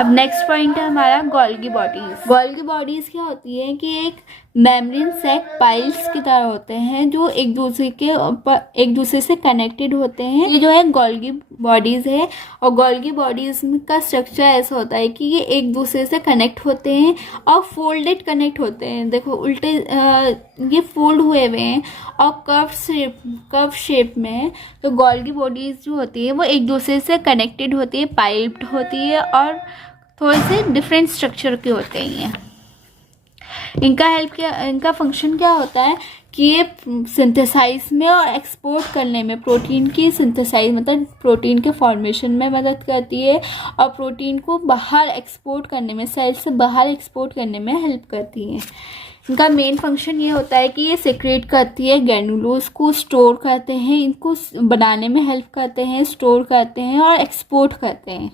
अब next point है हमारा गोल्गी बॉडीज। गोल्गी बॉडीज क्या होती है कि एक मेम्ब्रेन सैक पाइल्स की तरह होते हैं जो एक दूसरे से कनेक्टेड होते हैं। ये जो है गोल्गी बॉडीज है, और गोल्गी बॉडीज का स्ट्रक्चर ऐसा होता है कि ये एक दूसरे से कनेक्ट होते हैं और फोल्डेड कनेक्ट होते हैं। देखो उल्टे ये फोल्ड हुए हुए हैं और कर्व शेप में है। तो गोल्गी बॉडीज जो होती है वो एक दूसरे से कनेक्टेड होती है, पाइप्ड होती है और थोड़े से डिफरेंट स्ट्रक्चर के होते हैं। इनका फंक्शन क्या होता है कि ये सिंथेसाइज में और एक्सपोर्ट करने में, प्रोटीन की सिंथेसाइज मतलब प्रोटीन के फॉर्मेशन में मदद करती है और प्रोटीन को बाहर एक्सपोर्ट करने में, सेल से बाहर एक्सपोर्ट करने में हेल्प करती है। इनका मेन फंक्शन ये होता है कि ये सिक्रेट करती है ग्रैन्युलोज को, स्टोर करते हैं, इनको बनाने में हेल्प करते हैं, स्टोर करते हैं और एक्सपोर्ट करते हैं।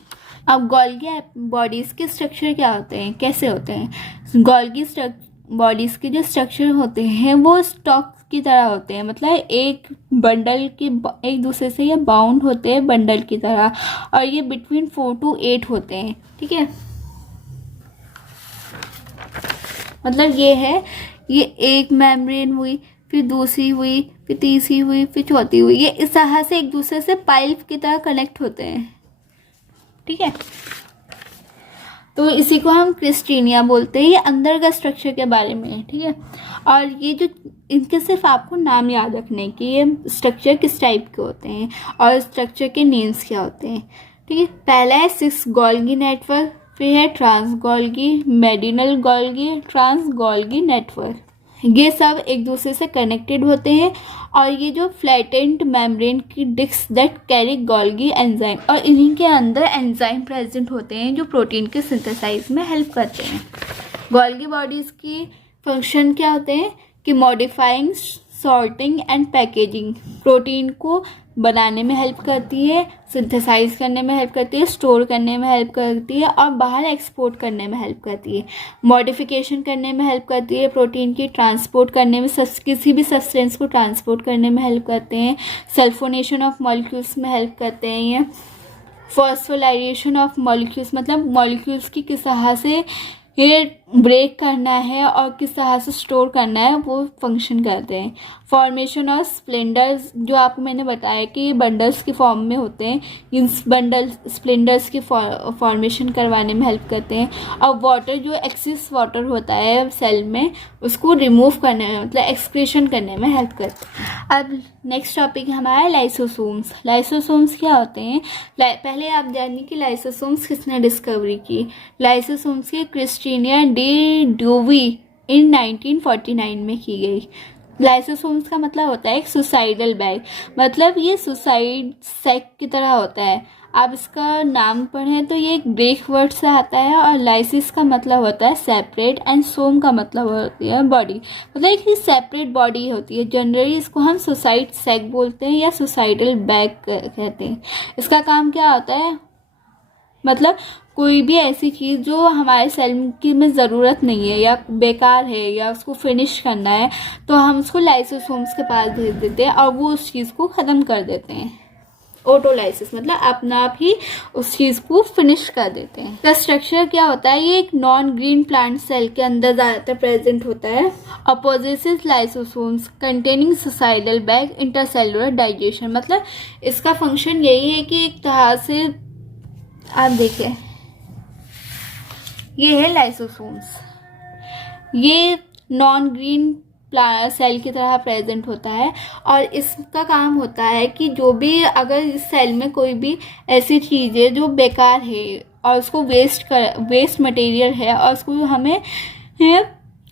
अब गोल्गी बॉडीज़ के स्ट्रक्चर क्या होते हैं, कैसे होते हैं? गोल्गी बॉडीज़ के जो स्ट्रक्चर होते हैं वो स्टॉक की तरह होते हैं, मतलब एक बंडल के एक दूसरे से ये बाउंड होते हैं बंडल की तरह, और ये बिटवीन 4 to 8 होते हैं। ठीक है, मतलब ये है, ये एक मेम्ब्रेन हुई, फिर दूसरी हुई, फिर तीसरी हुई, फिर चौथी हुई, ये इस तरह से एक दूसरे से पाइप की तरह कनेक्ट होते हैं। ठीक है, तो इसी को हम क्रिस्टीनिया बोलते हैं। ये अंदर का स्ट्रक्चर के बारे में है। ठीक है, और ये जो इनके सिर्फ आपको नाम याद रखने की, ये स्ट्रक्चर किस टाइप के होते हैं और स्ट्रक्चर के नेम्स क्या होते हैं। ठीक है, पहला है 6 गोल्गी नेटवर्क, फिर है trans Golgi, medial Golgi, trans Golgi network. ये सब एक दूसरे से कनेक्टेड होते हैं, और ये जो फ्लैटेंड मेम्ब्रेन की disc that carry Golgi enzyme, और इन्हीं के अंदर एंजाइम प्रेजेंट होते हैं जो प्रोटीन के सिंथेसाइज में हेल्प करते हैं। गोल्गी बॉडीज की फंक्शन क्या होते हैं कि modifying, sorting and packaging, protein को बनाने में हेल्प करती है, सिंथेसाइज करने में हेल्प करती है, स्टोर करने में हेल्प करती है और बाहर एक्सपोर्ट करने में हेल्प करती है, मॉडिफिकेशन करने में हेल्प करती है, प्रोटीन की ट्रांसपोर्ट करने में, किसी भी सब्सटेंस को ट्रांसपोर्ट करने में हेल्प करते हैं, सल्फोनेशन ऑफ मॉलिक्यूल्स में हेल्प करते हैं, ये फॉस्फोलाइजेशन ऑफ मॉलिक्यूल्स मतलब मॉलिक्यूल्स की किस तरह से ये ब्रेक करना है और किस तरह से स्टोर करना है वो फंक्शन करते हैं। फॉर्मेशन ऑफ स्प्लेंडर्स, जो आपको मैंने बताया कि बंडल्स की फॉर्म में होते हैं, इन स्प्लेंडर्स की फॉर्मेशन करवाने में हेल्प करते हैं। और वाटर, जो एक्सेस वाटर होता है सेल में, उसको रिमूव करने में मतलब एक्सक्रीशन करने में हेल्प करते हैं। अब नेक्स्ट टॉपिक हमारा लाइसोसोम्स। लाइसोसोम्स क्या होते हैं? पहले आप जानिए कि लाइसोसोम्स किसने डिस्कवरी की। लाइसोसोम्स की क्रिस्टीनिया डी ड्यूवी इन 1949 में की गई। लाइसोसोम्स का मतलब होता है एक सुसाइडल बैग, मतलब ये सुसाइड सैक की तरह होता है। आप इसका नाम पढ़ें तो ये एक ग्रीक वर्ड से आता है, और लाइसिस का मतलब होता है सेपरेट एंड सोम का मतलब होती है बॉडी, मतलब एक ही सेपरेट बॉडी होती है। जनरली इसको हम सुसाइड सैक बोलते हैं या सुसाइडल बैग कहते हैं। इसका काम क्या होता है, मतलब कोई भी ऐसी चीज़ जो हमारे सेल की में ज़रूरत नहीं है या बेकार है या उसको फिनिश करना है, तो हम उसको लाइसोसोम्स के पास भेज देते हैं और वो उस चीज़ को ख़त्म कर देते हैं। ऑटोलाइसिस मतलब अपना आप ही उस चीज़ को फिनिश कर देते हैं। इसका स्ट्रक्चर क्या होता है, ये एक नॉन ग्रीन प्लांट सेल के अंदर ज़्यादातर प्रेजेंट होता है। अपोजिसिस lysosomes containing suicidal bag intercellular digestion, मतलब इसका फंक्शन यही है कि एक तरह से आप देखिए, ये है लाइसोसोम्स, ये नॉन ग्रीन सेल की तरह प्रेजेंट होता है, और इसका काम होता है कि जो भी अगर इस सेल में कोई भी ऐसी चीज़ है जो बेकार है और उसको वेस्ट मटेरियल है और उसको हमें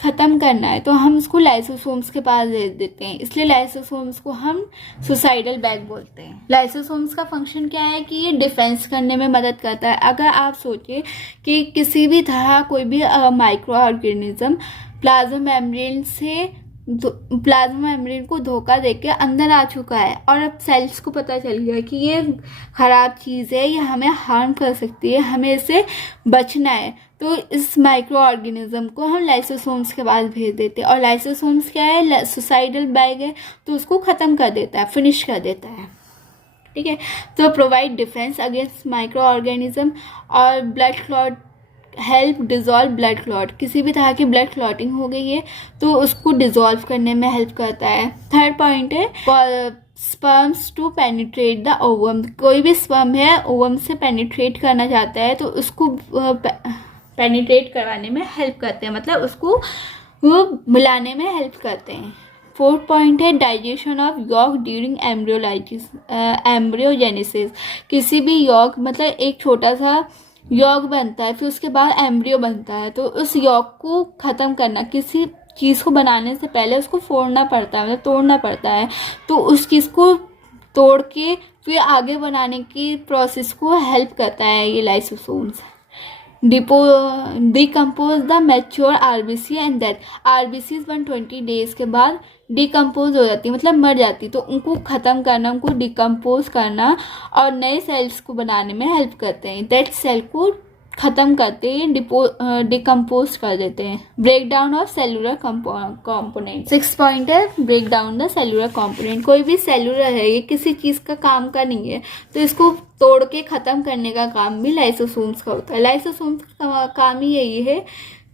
ख़त्म करना है, तो हम उसको लाइसोसोम्स के पास भेज देते हैं। इसलिए लाइसोसोम्स को हम सुसाइडल बैग बोलते हैं। लाइसोसोम्स का फंक्शन क्या है कि ये डिफेंस करने में मदद करता है। अगर आप सोचिए कि किसी भी तरह कोई भी माइक्रो ऑर्गेनिज्म प्लाज्मा मेम्ब्रेन को धोखा देके अंदर आ चुका है, और अब सेल्स को पता चल गया कि ये ख़राब चीज़ है, ये हमें हार्म कर सकती है, हमें इससे बचना है, तो इस माइक्रो ऑर्गेनिज्म को हम लाइसोसोम्स के पास भेज देते हैं। और लाइसोसोम्स क्या है, सुसाइडल बैग है, तो उसको ख़त्म कर देता है, फिनिश कर देता है। ठीक है। तो provide defence against micro organism, और blood clot help dissolve blood clot, किसी भी तरह की ब्लड क्लॉटिंग हो गई है तो उसको डिज़ोल्व करने में हेल्प करता है। थर्ड पॉइंट है sperms to penetrate the ovum, कोई भी स्पर्म है ओवम से पेनिट्रेट करना चाहता है तो उसको पेनिट्रेट करवाने में हेल्प करते हैं, मतलब उसको वो मिलाने में हेल्प करते हैं। फोर्थ पॉइंट है डाइजेशन ऑफ यॉग ड्यूरिंग एम्ब्रियोजेनेसिस, किसी भी यॉग मतलब एक छोटा सा यॉग बनता है फिर उसके बाद एम्ब्रियो बनता है, तो उस यॉग को ख़त्म करना, किसी चीज़ को बनाने से पहले उसको फोड़ना पड़ता है, मतलब तोड़ना पड़ता है, तो उस चीज़ को तोड़ के फिर आगे बनाने की प्रोसेस को हेल्प करता है ये lysosomes. Decompose the mature RBC and that, RBC 120 days के बाद डिकम्पोज हो जाती है, मतलब मर जाती, तो उनको ख़त्म करना, उनको डिकम्पोज करना और नए सेल्स को बनाने में हेल्प करते हैं। दैट सेल को ख़त्म करते हैं, डिकम्पोज कर देते हैं। Break down of cellular component, 6 point है break down the cellular component, कोई भी सेलुलर है ये किसी चीज़ का काम का नहीं है तो इसको तोड़ के ख़त्म करने का काम भी लाइसोसोम्स का होता है। लाइसोसोम्स का काम ही यही है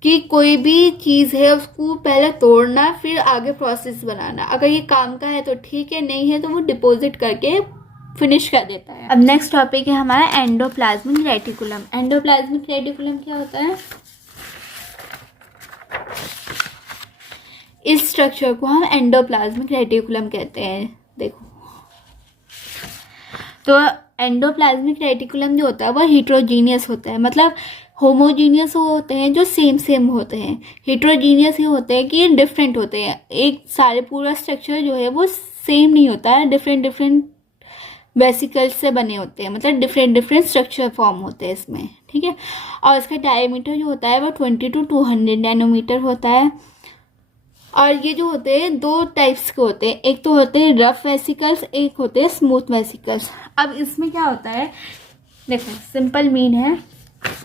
कि कोई भी चीज़ है उसको पहले तोड़ना फिर आगे प्रोसेस बनाना, अगर ये काम का है तो ठीक है, नहीं है तो वो डिपॉजिट करके फिनिश कर देता है। अब नेक्स्ट टॉपिक है हमारा एंडोप्लाज्मिक रेटिकुलम। एंडोप्लाज्मिक रेटिकुलम क्या होता है? इस स्ट्रक्चर को हम एंडोप्लाज्मिक रेटिकुलम कहते हैं। देखो तो एंडोप्लाज्मिक रेटिकुलम जो होता है वो हिट्रोजीनियस होता है, मतलब होमोजीनियस होते हैं जो सेम होते हैं, हिट्रोजीनियस ये होते हैं कि डिफरेंट होते हैं, एक सारे पूरा स्ट्रक्चर जो है वो सेम नहीं होता है, डिफरेंट वेसिकल्स से बने होते हैं, मतलब डिफरेंट स्ट्रक्चर फॉर्म होते हैं इसमें, ठीक है। और इसका डायमीटर जो होता है वो 20 to 200 नैनोमीटर होता है। और ये जो होते हैं दो टाइप्स के होते हैं, एक तो होते हैं रफ वेसिकल्स, एक होते हैं स्मूथ वेसिकल्स। अब इसमें क्या होता है, देखो सिंपल मीन है,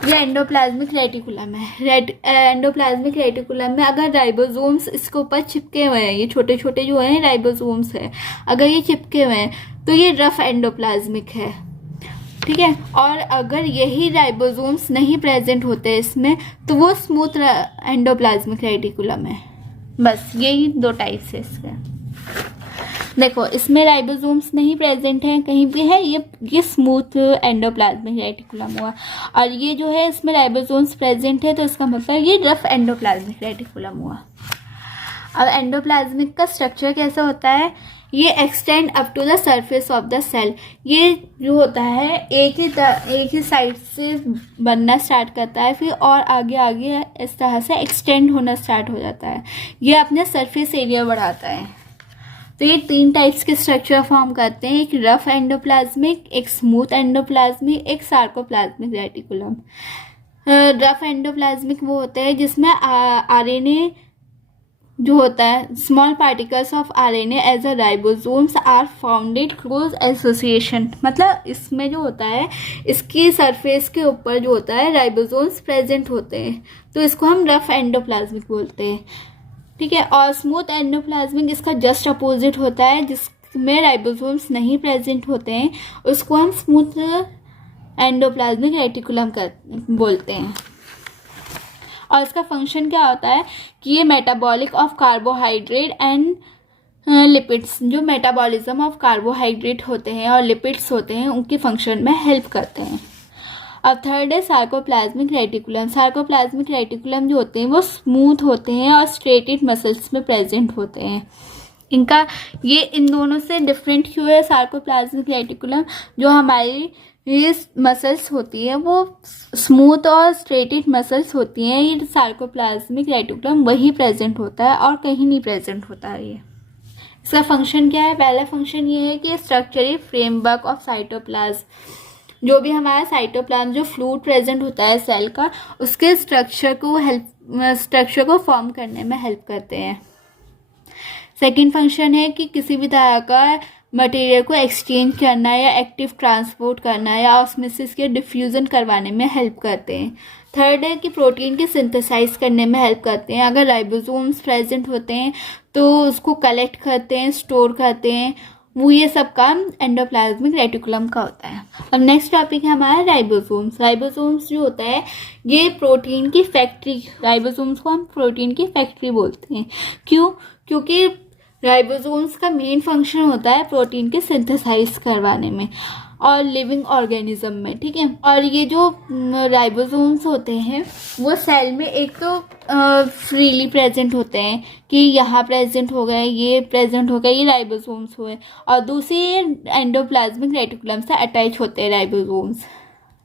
ये एंडोप्लाज्मिक रेटिकुलम है। एंडोप्लाज्मिक रेटिकुलम में अगर राइबोसोम्स इसके ऊपर चिपके हुए हैं, ये छोटे छोटे जो हैं राइबोसोम्स है, अगर ये चिपके हुए हैं तो ये रफ एंडोप्लाज्मिक है, ठीक है। और अगर यही राइबोसोम्स नहीं प्रेजेंट होते इसमें तो वो स्मूथ एंडोप्लाज्मिक रेटिकुलम है। बस यही दो टाइप्स है इसके। देखो इसमें राइबोसोम्स नहीं प्रेजेंट हैं कहीं भी है, ये स्मूथ एंडोप्लाज्मिक रेटिकुलम हुआ। और ये जो है इसमें राइबोसोम्स प्रेजेंट है तो इसका मतलब ये रफ एंडोप्लाज्मिक रेटिकुलम हुआ। अब एंडोप्लाज्मिक का स्ट्रक्चर कैसा होता है, ये extend up to the surface of the cell, ये जो होता है एक ही साइड से बनना स्टार्ट करता है फिर और आगे इस तरह से एक्सटेंड होना स्टार्ट हो जाता है, ये अपने सरफेस एरिया बढ़ाता है। तो ये 3 टाइप्स के स्ट्रक्चर फॉर्म करते हैं, एक रफ एंडोप्लाज्मिक, एक स्मूथ एंडोप्लाज्मिक, एक सार्कोप्लाज्मिक रेटिकुलम। रफ एंडोप्लाज्मिक वो होता है जिसमें आरएनए जो होता है, small particles of RNA as a ribosomes are founded close association, मतलब इसमें जो होता है इसकी सरफेस के ऊपर जो होता है राइबोसोम्स प्रेजेंट होते हैं, तो इसको हम रफ एंडोप्लाज्मिक बोलते हैं, ठीक है। और स्मूथ एंडोप्लाज्मिक इसका जस्ट अपोजिट होता है, जिसमें राइबोसोम्स नहीं प्रेजेंट होते हैं, उसको हम स्मूथ एंडोप्लाज्मिक रेटिकुलम बोलते हैं। और इसका फंक्शन क्या होता है कि ये metabolic of carbohydrate and lipids, जो मेटाबॉलिज्म ऑफ कार्बोहाइड्रेट होते हैं और लिपिड्स होते हैं उनके फंक्शन में हेल्प करते हैं। अब थर्ड है सार्कोप्लाज्मिक रेटिकुलम। सार्कोप्लाज्मिक रेटिकुलम जो होते हैं वो स्मूथ होते हैं और स्ट्रेटेड मसल्स में प्रेजेंट होते हैं। इनका ये इन दोनों से डिफरेंट क्यों है, सार्कोप्लाज्मिक रेटिकुलम जो हमारी ये मसल्स होती है वो स्मूथ और स्ट्रेटेड मसल्स होती हैं, ये सार्कोप्लाज्मिक रेटिकुलम वही प्रेजेंट होता है और कहीं नहीं प्रेजेंट होता है। ये इसका फंक्शन क्या है, पहला फंक्शन ये है कि स्ट्रक्चरल फ्रेमवर्क ऑफ साइटोप्लाज्म, जो भी हमारा साइटोप्लाज्म जो फ्लूइड प्रेजेंट होता है सेल का, उसके स्ट्रक्चर को फॉर्म करने में हेल्प करते हैं। सेकेंड फंक्शन है कि किसी भी तरह का मटेरियल को एक्सचेंज करना या एक्टिव ट्रांसपोर्ट करना या ऑस्मोसिस के डिफ्यूजन करवाने में हेल्प करते हैं। थर्ड है कि प्रोटीन की सिंथेसाइज करने में हेल्प करते हैं, अगर राइबोसोम्स प्रेजेंट होते हैं तो उसको कलेक्ट करते हैं, स्टोर करते हैं और उसमें से प्रोटीन को सिंथेसाइज करते हैं। और स्मूथ एंडोप्लाज्मिक रेटिकुलम जो होता है वो स्मूथ होते हैं और स्ट्रेटेड मसल्स होती हैं, ये सार्कोप्लाज्मिक रेटिकुलम वही प्रेजेंट होता है और कहीं नहीं प्रेजेंट होता है ये। इसका फंक्शन क्या है, पहला फंक्शन ये है कि स्ट्रक्चरली फ्रेमवर्क ऑफ साइटोप्लाज्म, जो भी हमारा साइटोप्लाज्म जो फ्लूइड प्रेजेंट होता है सेल का, उसके स्ट्रक्चर को फॉर्म करने में हेल्प करते हैं। सेकेंड फंक्शन है कि किसी भी तरह का मटेरियल को एक्सचेंज करना या ऑस्मोसिस के डिफ्यूजन करवाने में हेल्प करते हैं। थर्ड है कि प्रोटीन की सिंथेसाइज करने में हेल्प करते हैं, अगर राइबोसोम्स प्रेजेंट होते हैं तो उसको कलेक्ट करते हैं, स्टोर करते हैं और उसमें से प्रोटीन को सिंथेसाइज करते हैं। वो ये सब काम एंडोप्लाज्मिक रेटिकुलम का होता है। और नेक्स्ट टॉपिक है हमारा राइबोसोम्स। राइबोसोम्स जो होता है ये प्रोटीन की फैक्ट्री, राइबोसोम्स को हम प्रोटीन की फैक्ट्री बोलते हैं। क्यों? क्योंकि राइबोसोम्स का मेन फंक्शन होता है प्रोटीन के सिंथेसाइज करवाने में और लिविंग ऑर्गेनिज्म में, ठीक है। और ये जो राइबोसोम्स होते हैं वो सेल में एक तो फ्रीली प्रेजेंट होते हैं कि यहाँ प्रेजेंट हो गए, ये प्रेजेंट हो गए, ये राइबोसोम्स हुए, और दूसरी एंडोप्लाज्मिक रेटिकुलम से अटैच होते हैं राइबोसोम्स,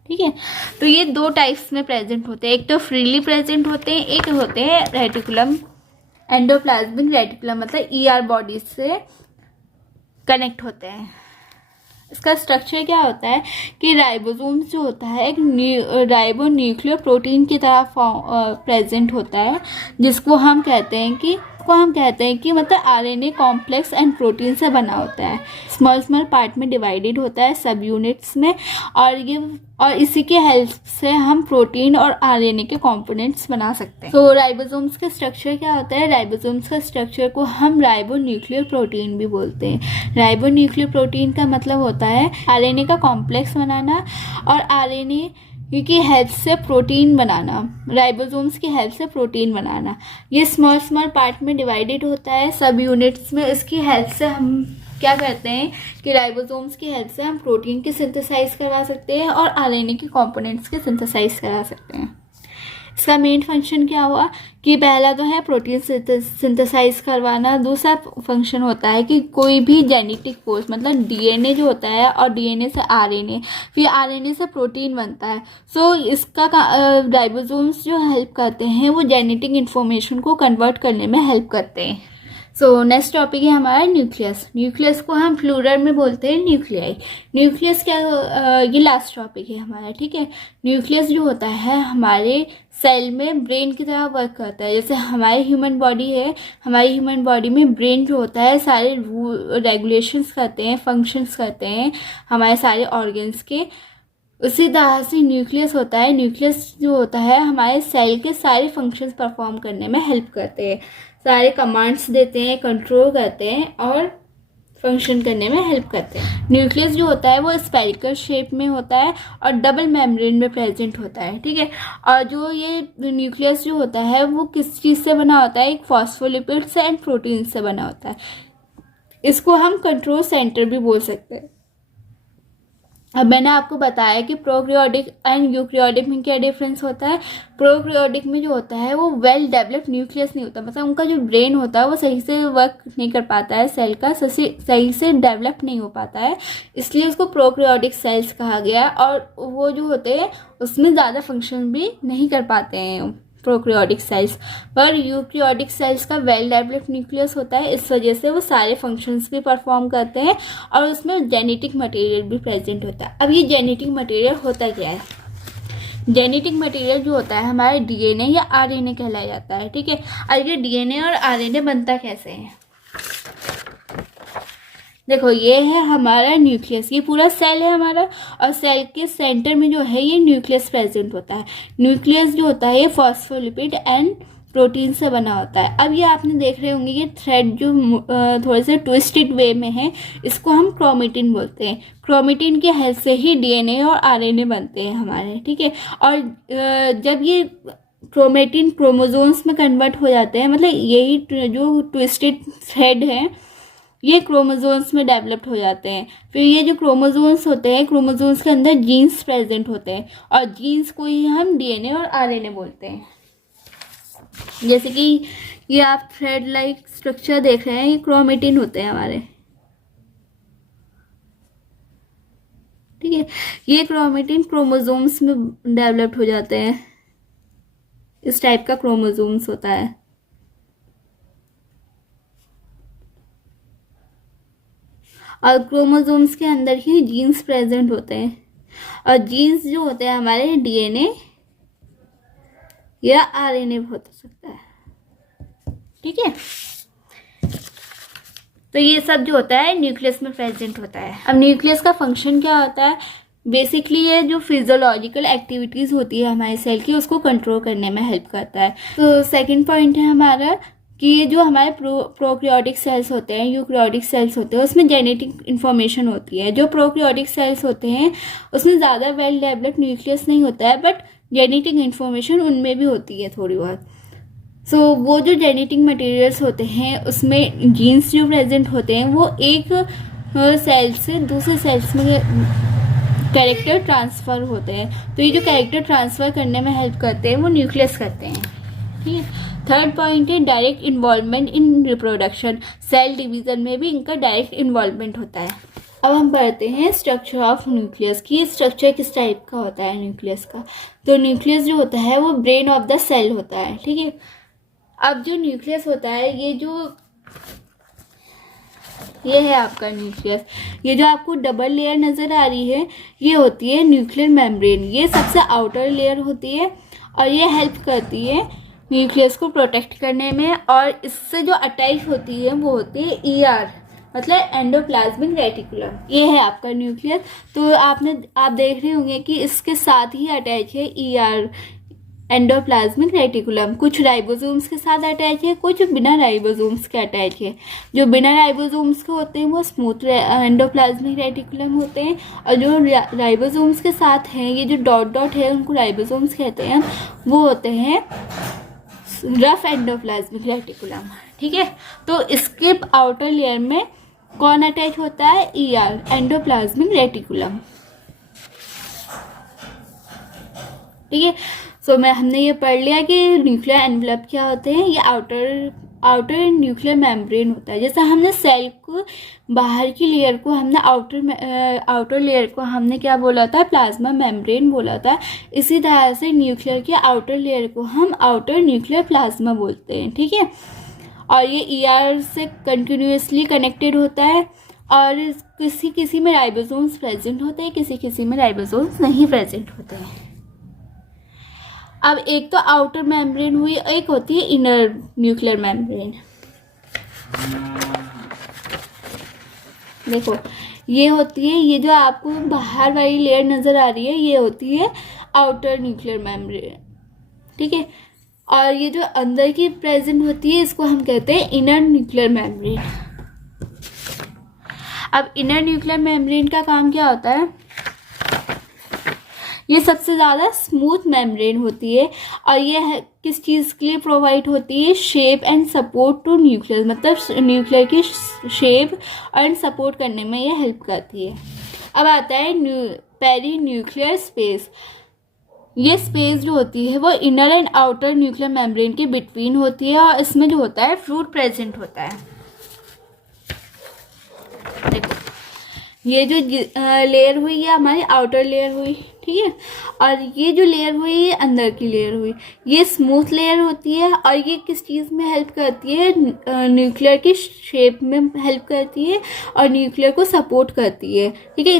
ठीक है। तो ये दो टाइप्स में प्रेजेंट होते हैं, एक तो फ्रीली प्रेजेंट होते हैं, एक होते हैं रेटिकुलम, एंडोप्लाज्मिक रेटिकुलम मतलब ईआर बॉडी से कनेक्ट होते हैं। इसका स्ट्रक्चर क्या होता है कि राइबोसोम्स जो होता है एक राइबो न्यूक्लियर प्रोटीन की तरह प्रेजेंट होता है, जिसको हम कहते हैं कि मतलब आरएनए कॉम्प्लेक्स एंड प्रोटीन से बना होता है। स्मॉल स्मॉल पार्ट में डिवाइडेड होता है सब यूनिट्स में, और इसी के हेल्प से हम प्रोटीन और आरएनए के कंपोनेंट्स बना सकते हैं। तो राइबोसोम्स का स्ट्रक्चर क्या होता है? राइबोसोम्स का स्ट्रक्चर को हम राइबो न्यूक्लियर प्रोटीन भी बोलते हैं। राइबो न्यूक्लियर प्रोटीन का मतलब होता है आरएनए का कॉम्प्लेक्स बनाना और आरएनए की हेल्प से प्रोटीन बनाना, राइबोसोम्स की हेल्प से प्रोटीन बनाना। ये स्मॉल स्मॉल पार्ट में डिवाइडेड होता है सब यूनिट्स में। इसकी हेल्प से हम क्या करते हैं कि राइबोसोम्स की हेल्प से हम प्रोटीन की सिंथेसाइज करवा सकते हैं और आरएनए के कंपोनेंट्स के सिंथेसाइज करा सकते हैं। इसका मेन फंक्शन क्या हुआ कि पहला तो है प्रोटीन सिंथेसाइज करवाना, दूसरा फंक्शन होता है कि कोई भी जेनेटिक कोड मतलब डीएनए जो होता है और डीएनए से आरएनए, फिर आरएनए से प्रोटीन बनता है। सो इसका राइबोसोम्स जो हेल्प करते हैं वो जेनेटिक इन्फॉर्मेशन को कन्वर्ट करने में हेल्प करते हैं। सो नेक्स्ट टॉपिक है हमारा न्यूक्लियस। न्यूक्लियस को हम प्लूरल में बोलते हैं न्यूक्लियाई। न्यूक्लियस क्या ये लास्ट टॉपिक है हमारा, ठीक है। न्यूक्लियस जो होता है हमारे सेल में ब्रेन की तरह वर्क करता है। जैसे हमारी ह्यूमन बॉडी है, हमारी ह्यूमन बॉडी में ब्रेन जो होता है सारे रेगुलेशंस करते हैं, फंक्शंस करते हैं हमारे सारे ऑर्गन्स के। उसी तरह से न्यूक्लियस होता है। न्यूक्लियस जो होता है हमारे सेल के सारे फंक्शंस परफॉर्म करने में हेल्प करते हैं, सारे कमांड्स देते हैं, कंट्रोल करते हैं और फंक्शन करने में हेल्प करते हैं। न्यूक्लियस जो होता है वो स्फेरिकल शेप में होता है और डबल मेम्ब्रेन में प्रेजेंट होता है, ठीक है। और जो ये न्यूक्लियस जो होता है वो किस चीज़ से बना होता है? एक फॉस्फोलिपिड्स एंड प्रोटीन से बना होता है। इसको हम कंट्रोल सेंटर भी बोल सकते हैं। अब मैंने आपको बताया कि प्रोकैरियोटिक एंड यूकैरियोटिक में क्या डिफरेंस होता है। प्रोकैरियोटिक में जो होता है वो वेल डेवलप्ड न्यूक्लियस नहीं होता, मतलब उनका जो ब्रेन होता है वो सही से वर्क नहीं कर पाता है, सेल का सही से डेवलप नहीं हो पाता है, इसलिए उसको प्रोकैरियोटिक सेल्स कहा गया। और वो जो होते हैं उसमें ज़्यादा फंक्शन भी नहीं कर पाते हैं प्रोकैरियोटिक सेल्स, पर यूकैरियोटिक सेल्स का वेल डेवलप्ड न्यूक्लियस होता है, इस वजह से वो सारे फंक्शंस भी परफॉर्म करते हैं और उसमें जेनेटिक मटेरियल भी प्रेजेंट होता है। अब ये जेनेटिक मटेरियल होता क्या है? जेनेटिक मटेरियल जो होता है हमारे डीएनए या आरएनए कहलाया जाता है, ठीक है। और ये डीएनए और आरएनए बनता कैसे है? देखो ये है हमारा न्यूक्लियस, ये पूरा सेल है हमारा, और सेल के सेंटर में जो है ये न्यूक्लियस प्रेजेंट होता है। न्यूक्लियस जो होता है ये फॉस्फोलिपिड एंड प्रोटीन से बना होता है। अब ये आपने देख रहे होंगे ये थ्रेड जो थोड़े से ट्विस्टेड वे में है, इसको हम क्रोमेटिन बोलते हैं। क्रोमेटिन के हेल्प से ही डीएनए और आरएनए बनते हैं हमारे, ठीक है। और जब ये क्रोमेटिन क्रोमोसोम्स में कन्वर्ट हो जाते हैं, मतलब यही जो ट्विस्टेड थ्रेड है ये क्रोमोसोम्स में डेवलप्ड हो जाते हैं। फिर ये जो क्रोमोसोम्स होते हैं, क्रोमोसोम्स के अंदर जीन्स प्रेजेंट होते हैं और जीन्स को ही हम डीएनए और आरएनए बोलते हैं। जैसे कि ये आप थ्रेड लाइक स्ट्रक्चर देख रहे हैं, ये क्रोमेटिन होते हैं हमारे, ठीक है। ये क्रोमेटिन क्रोमोसोम्स में डेवलप्ड हो जाते हैं, इस टाइप का क्रोमोसोम्स होता है। और क्रोमोसोम्स के अंदर ही जीन्स प्रेजेंट होते हैं, और जीन्स जो होते हैं हमारे डीएनए या आरएनए हो सकता है, ठीक है। तो ये सब जो होता है न्यूक्लियस में प्रेजेंट होता है। अब न्यूक्लियस का फंक्शन क्या होता है? बेसिकली ये जो फिजियोलॉजिकल एक्टिविटीज होती है हमारे सेल की उसको कंट्रोल करने में हेल्प करता है। तो सेकंड पॉइंट है हमारा कि ये जो हमारे प्रोकैरियोटिक सेल्स होते हैं, यूकैरियोटिक सेल्स होते हैं, उसमें जेनेटिक इन्फॉर्मेशन होती है। जो प्रोकैरियोटिक सेल्स होते हैं उसमें ज़्यादा वेल डेवलप्ड न्यूक्लियस नहीं होता है, बट जेनेटिक इन्फॉर्मेशन उनमें भी होती है थोड़ी बहुत। सो वो जो जेनेटिक मटेरियल्स होते हैं उसमें जीन्स जो प्रेजेंट होते हैं वो एक सेल से दूसरे सेल्स में कैरेक्टर ट्रांसफ़र होते हैं। तो ये जो कैरेक्टर ट्रांसफ़र करने में हेल्प करते हैं वो न्यूक्लियस करते हैं, ठीक है। थर्ड पॉइंट है direct involvement in reproduction. Cell division में भी इनका डायरेक्ट इन्वॉल्वमेंट होता है। अब हम पढ़ते हैं स्ट्रक्चर ऑफ न्यूक्लियस की स्ट्रक्चर किस टाइप का होता है न्यूक्लियस का। तो न्यूक्लियस जो होता है वो ब्रेन ऑफ द सेल होता है, ठीक है। अब जो न्यूक्लियस होता है ये है आपका न्यूक्लियस। ये जो आपको डबल लेयर नज़र आ रही है ये होती है न्यूक्लियर मेम्ब्रेन। ये सबसे आउटर लेयर होती है और ये हेल्प करती है न्यूक्लियस को प्रोटेक्ट करने में। और इससे जो अटैच होती है वो होती है ER, मतलब एंडोप्लाज्मिक रेटिकुलम। ये है आपका न्यूक्लियस। तो आप देख रहे होंगे कि इसके साथ ही अटैच है ER, एंडोप्लाज्मिक रेटिकुलम। कुछ राइबोसोम्स के साथ अटैच है, कुछ बिना राइबोसोम्स के अटैच है। जो बिना राइबोसोम्स के होते हैं वो स्मूथ एंडोप्लाज्मिक रेटिकुलम होते हैं, और जो राइबोसोम्स के साथ हैं ये जो डॉट डॉट है उनको राइबोसोम्स कहते हैं, वो होते हैं रफ एंडोप्लाज्मिक रेटिकुलम, ठीक है। तो इसके आउटर लेयर में कौन अटैच होता है? ER, एंडोप्लाज्मिक रेटिकुलम, ठीक है। सो हमने ये पढ़ लिया कि न्यूक्लियर एनवलप क्या होते हैं। ये आउटर न्यूक्लियर मेम्ब्रेन होता है। जैसे हमने सेल को बाहर की लेयर को हमने आउटर लेयर को हमने क्या बोला था? प्लाज्मा मेम्ब्रेन बोला था। इसी तरह से न्यूक्लियर के आउटर लेयर को हम आउटर न्यूक्लियर प्लाज्मा बोलते हैं, ठीक है। और ये ER से कंटिन्यूसली कनेक्टेड होता है, और किसी में राइबोसोम्स प्रेजेंट होते हैं, किसी में राइबोसोम्स नहीं प्रेजेंट होते हैं। अब एक तो आउटर मेम्ब्रेन हुई, एक होती है इनर न्यूक्लियर मेम्ब्रेन। देखो ये होती है, ये जो आपको बाहर वाली लेयर नज़र आ रही है ये होती है आउटर न्यूक्लियर मेम्ब्रेन, ठीक है। और ये जो अंदर की प्रेजेंट होती है इसको हम कहते हैं इनर न्यूक्लियर मेम्ब्रेन। अब इनर न्यूक्लियर मेम्ब्रेन का काम क्या होता है? ये सबसे ज़्यादा स्मूथ मेम्ब्रेन होती है, और ये किस चीज़ के लिए प्रोवाइड होती है? Shape and support to nucleus, मतलब न्यूक्लियर की शेप एंड सपोर्ट करने में ये हेल्प करती है। अब आता है पेरी न्यूक्लियर स्पेस। ये स्पेस जो होती है वो inner and outer nuclear membrane के बिटवीन होती है, और इसमें जो होता है फ्लूइड प्रेजेंट होता है। देखो ये जो लेयर हुई ये हमारी आउटर लेयर हुई, ठीक है। और ये जो लेयर हुई ये अंदर की लेयर हुई। ये स्मूथ लेयर होती है, और ये किस चीज़ में हेल्प करती है? न्यूक्लियर की शेप में हेल्प करती है और न्यूक्लियर को सपोर्ट करती है, ठीक है।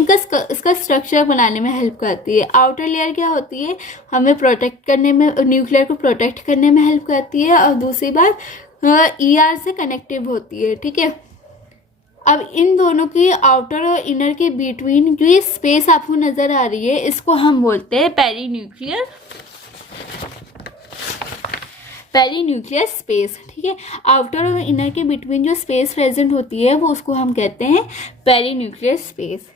इसका स्ट्रक्चर बनाने में हेल्प करती है। आउटर लेयर क्या होती है? हमें प्रोटेक्ट करने में, न्यूक्लियर को प्रोटेक्ट करने में हेल्प करती है, और दूसरी बात ER से कनेक्टिव होती है, ठीक है। अब इन दोनों की आउटर और इनर के बिटवीन जो ये स्पेस आपको नज़र आ रही है इसको हम बोलते हैं पेरी न्यूक्लियर स्पेस, ठीक है। आउटर और इनर के बिटवीन जो स्पेस प्रेजेंट होती है वो उसको हम कहते हैं पेरी न्यूक्लियर स्पेस।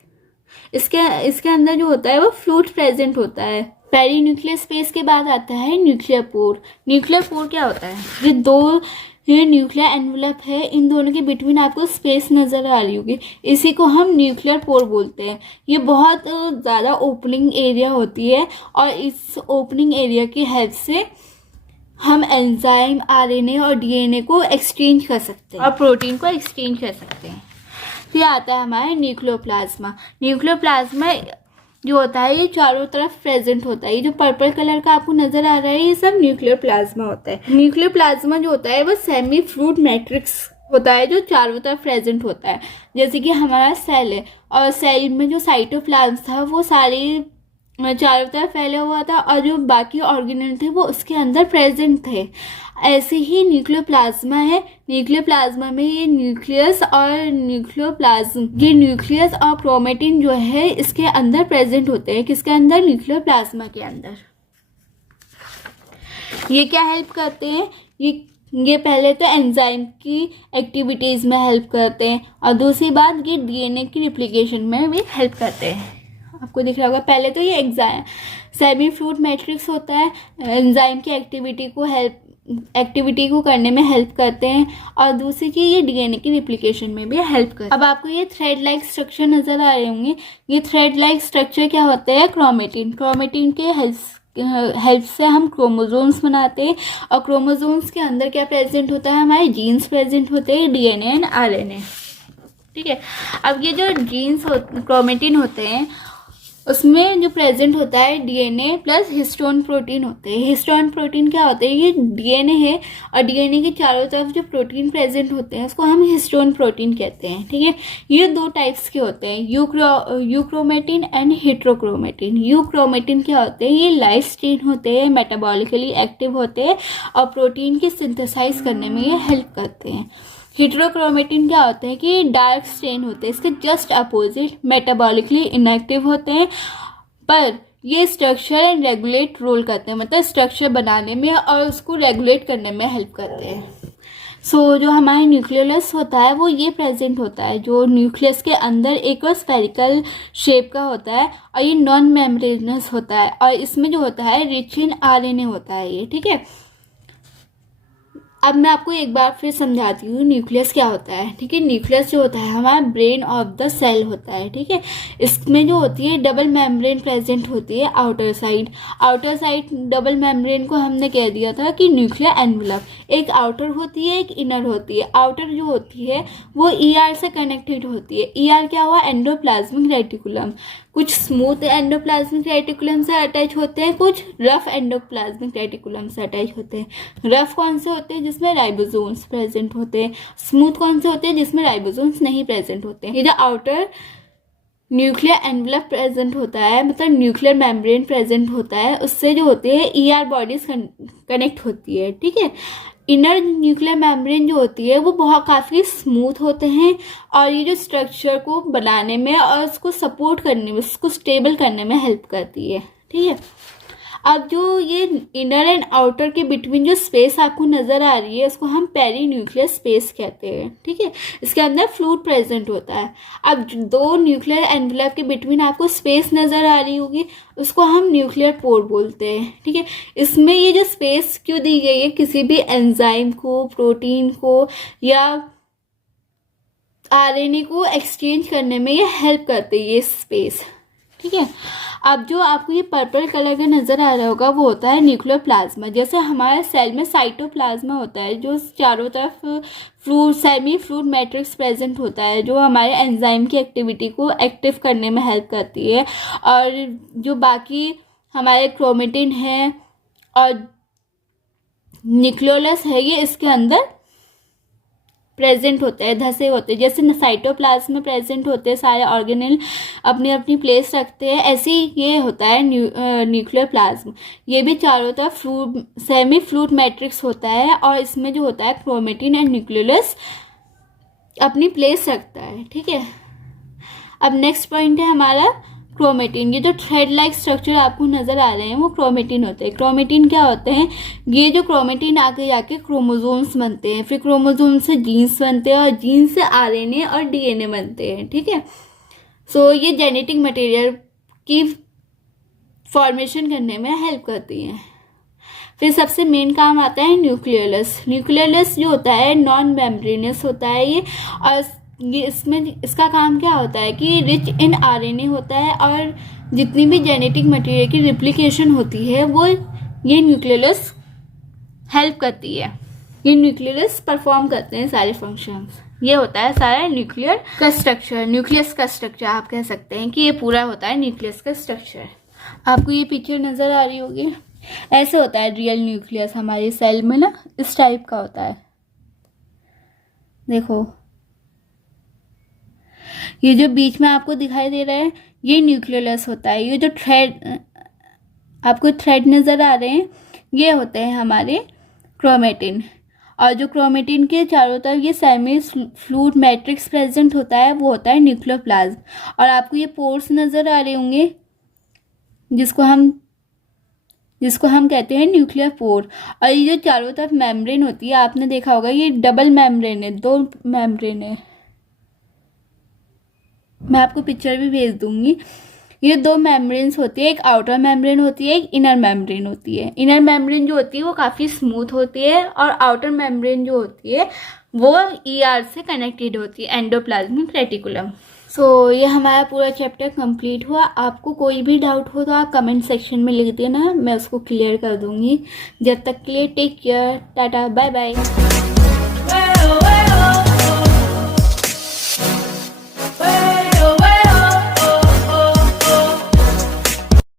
इसके अंदर जो होता है वो फ्लूइड प्रेजेंट होता है। पेरी न्यूक्लियर स्पेस के बाद आता है न्यूक्लियर पोर। न्यूक्लियर पोर क्या होता है? ये दो न्यूक्लियर एनवलप है, इन दोनों के बिटवीन आपको स्पेस नज़र आ रही होगी, इसी को हम न्यूक्लियर पोर बोलते हैं। ये बहुत ज़्यादा ओपनिंग एरिया होती है, और इस ओपनिंग एरिया की हेल्प से हम एंजाइम, RNA और DNA को एक्सचेंज कर सकते हैं और प्रोटीन को एक्सचेंज कर सकते हैं। फिर आता है हमारा न्यूक्लियोप्लाज्मा। न्यूक्लियोप्लाज्मा जो होता है ये चारों तरफ प्रेजेंट होता है। ये जो पर्पल कलर का आपको नजर आ रहा है ये सब न्यूक्लियर प्लाज्मा होता है। न्यूक्लियर प्लाज्मा जो होता है वो सेमी फ्लूइड मैट्रिक्स होता है जो चारों तरफ प्रेजेंट होता है। जैसे कि हमारा सेल है, और सेल में जो साइटोप्लाज्म था वो सारे चारों तरफ फैला हुआ था, और जो बाकी ऑर्गेनेल थे वो उसके अंदर प्रेजेंट थे। ऐसे ही न्यूक्लियोप्लाज्मा है। न्यूक्लियोप्लाज्मा में ये न्यूक्लियस और न्यूक्लियस और क्रोमेटिन जो है इसके अंदर प्रेजेंट होते हैं। किसके अंदर? न्यूक्लियोप्लाज्मा के अंदर। ये क्या हेल्प करते हैं? ये ये पहले तो एंजाइम की एक्टिविटीज़ में हेल्प करते हैं और दूसरी बात ये डीएनए की रिप्लिकेशन में भी हेल्प करते हैं। आपको दिख रहा होगा, पहले तो ये एग्जाम सेमी फ्लूइड मैट्रिक्स होता है, एंजाइम की एक्टिविटी को करने में हेल्प करते हैं, और दूसरी चीज़ ये डीएनए की रिप्लिकेशन में भी हेल्प करते हैं। अब आपको ये थ्रेड लाइक स्ट्रक्चर नज़र आ रहे होंगे। ये थ्रेड लाइक स्ट्रक्चर क्या होता है? क्रोमेटिन के हेल्प से हम क्रोमोसोम्स बनाते हैं, और क्रोमोसोम्स के अंदर क्या प्रेजेंट होता है? हमारे जीन्स प्रेजेंट होते हैं, डीएनए एंड आरएनए। ठीक है, अब ये जो जीन्स क्रोमेटिन होते हैं उसमें जो प्रेजेंट होता है डीएनए प्लस हिस्टोन प्रोटीन होते हैं। हिस्टोन प्रोटीन क्या होते हैं? ये डीएनए है और डीएनए के चारों तरफ जो प्रोटीन प्रेजेंट होते हैं उसको हम हिस्टोन प्रोटीन कहते हैं। ठीक है, ये दो टाइप्स के होते हैं, यूक्रोमेटिन एंड हेट्रोक्रोमेटिन। यूक्रोमेटिन क्या होते हैं? ये लाइफ स्टेन होते हैं, मेटाबॉलिकली एक्टिव होते हैं और प्रोटीन के सिंथेसाइज करने में ये हेल्प करते हैं। हेट्रोक्रोमेटिन क्या होते हैं कि डार्क स्टेन होते हैं, इसके जस्ट अपोजिट, मेटाबॉलिकली इनएक्टिव होते हैं, पर ये स्ट्रक्चर एंड रेगुलेट रोल करते हैं, मतलब स्ट्रक्चर बनाने में और उसको रेगुलेट करने में हेल्प करते हैं। जो हमारा न्यूक्लियस होता है वो ये प्रेजेंट होता है, जो न्यूक्लियस के अंदर एक स्फेरिकल शेप का होता है और ये नॉन मेम्ब्रेनस होता है, और इसमें जो होता है रिच इन आरएनए होता है ये। ठीक है, अब मैं आपको एक बार फिर समझाती हूँ न्यूक्लियस क्या होता है। ठीक है, न्यूक्लियस जो होता है हमारा ब्रेन ऑफ द सेल होता है। ठीक है, इसमें जो होती है डबल मेम्ब्रेन प्रेजेंट होती है आउटर साइड डबल मेम्ब्रेन को हमने कह दिया था कि न्यूक्लियर एनवलप, एक आउटर होती है एक इनर होती है। आउटर जो होती है वो ईआर से कनेक्टेड होती है। ईआर क्या हुआ? Endoplasmic reticulum. कुछ स्मूथ एंडोप्लाज्मिक रेटिकुलम से अटैच होते हैं, कुछ रफ एंडोप्लाज्मिक रेटिकुलम से अटैच होते हैं। रफ कौन से होते हैं? जिसमें राइबोसोम्स प्रेजेंट होते हैं। स्मूथ कौन से होते हैं? जिसमें राइबोसोम्स नहीं प्रेजेंट होते हैं। ये जो आउटर न्यूक्लियर एनवलप प्रेजेंट होता है, मतलब न्यूक्लियर मेम्ब्रेन प्रेजेंट होता है, उससे जो होते हैं ईआर बॉडीज कनेक्ट होती है। ठीक है, इनर न्यूक्लियर मेम्ब्रेन जो होती है वो बहुत काफ़ी स्मूथ होते हैं और ये जो स्ट्रक्चर को बनाने में और उसको सपोर्ट करने में, उसको स्टेबल करने में हेल्प करती है। ठीक है, अब जो ये इनर एंड आउटर के बिटवीन जो स्पेस आपको नज़र आ रही है उसको हम पेरी न्यूक्लियर स्पेस कहते हैं। ठीक है, इसके अंदर फ्लूइड प्रेजेंट होता है। अब दो न्यूक्लियर एनवलप के बिटवीन आपको स्पेस नज़र आ रही होगी, उसको हम न्यूक्लियर पोर बोलते हैं। ठीक है, इसमें ये जो स्पेस क्यों दी गई है? किसी भी एंजाइम को, प्रोटीन को या आरएनए को एक्सचेंज करने में ये हेल्प करती है ये स्पेस। ठीक है, अब जो आपको ये पर्पल कलर का नज़र आ रहा होगा वो होता है न्यूक्लियर प्लाज्मा। जैसे हमारे सेल में साइटोप्लाज्मा होता है जो चारों तरफ सेमी फ्लूइड मैट्रिक्स प्रेजेंट होता है, जो हमारे एंजाइम की एक्टिविटी को एक्टिव करने में हेल्प करती है, और जो बाकी हमारे क्रोमेटिन है और न्यूक्लियोलस है ये इसके अंदर प्रेजेंट होते हैं, धसे होते हैं। जैसे साइटोप्लाज्म में प्रेजेंट होते हैं सारे ऑर्गेनेल अपनी अपनी प्लेस रखते हैं, ऐसे ही ये होता है न्यूक्लियर प्लाज्म। ये भी चारों तरफ सेमी फ्लूइड मैट्रिक्स होता है और इसमें जो होता है क्रोमेटिन एंड न्यूक्लियोलस अपनी प्लेस रखता है। ठीक है, अब नेक्स्ट पॉइंट है हमारा क्रोमेटिन। ये जो थ्रेड लाइक स्ट्रक्चर आपको नज़र आ रहे हैं वो क्रोमेटिन होते हैं। क्रोमेटिन क्या होते हैं? ये जो क्रोमेटिन आगे जाके क्रोमोसोम्स बनते हैं, फिर क्रोमोसोम से जीन्स बनते हैं और जीन्स से आरएनए और डीएनए बनते हैं। ठीक है, ये जेनेटिक मटेरियल की फॉर्मेशन करने में हेल्प करती हैं। फिर सबसे मेन काम आता है न्यूक्लियोलस। न्यूक्लियोलस जो होता है नॉन मेम्ब्रेनस होता है ये, और ये इसका काम क्या होता है कि रिच इन आरएनए होता है, और जितनी भी जेनेटिक मटेरियल की रिप्लिकेशन होती है वो ये न्यूक्लियोलस हेल्प करती है। ये न्यूक्लियोलस परफॉर्म करते हैं सारे फंक्शंस। ये होता है सारा न्यूक्लियर का स्ट्रक्चर, न्यूक्लियस का स्ट्रक्चर आप कह सकते हैं कि ये पूरा होता है न्यूक्लियस का स्ट्रक्चर। आपको ये पिक्चर नज़र आ रही होगी, ऐसे होता है रियल न्यूक्लियस हमारे सेल में ना, इस टाइप का होता है। देखो ये जो बीच में आपको दिखाई दे रहा है ये न्यूक्लियोलस होता है। ये जो आपको थ्रेड नज़र आ रहे हैं ये होते हैं हमारे क्रोमेटिन, और जो क्रोमेटिन के चारों तरफ ये सेमी फ्लूइड मैट्रिक्स प्रेजेंट होता है वो होता है न्यूक्लियर प्लाज्म। और आपको ये पोर्स नज़र आ रहे होंगे जिसको हम जिसको हम कहते हैं न्यूक्लियर पोर। और ये जो चारों तरफ मेम्ब्रेन होती है, आपने देखा होगा ये डबल मेम्ब्रेन है, 2 मेम्ब्रेन है। मैं आपको पिक्चर भी भेज दूंगी। ये 2 मेम्ब्रेन्स होती है, एक आउटर मेम्ब्रेन होती है, एक इनर मेम्ब्रेन होती है। इनर मेम्ब्रेन जो होती है वो काफ़ी स्मूथ होती है, और आउटर मेम्ब्रेन जो होती है वो ER से कनेक्टेड होती है, एंडोप्लाज्मिक रेटिकुलम। ये हमारा पूरा चैप्टर कंप्लीट हुआ। आपको कोई भी डाउट हो तो आप कमेंट सेक्शन में लिख देना, मैं उसको क्लियर कर दूंगी। जब तक के लिए take care, tata, bye bye.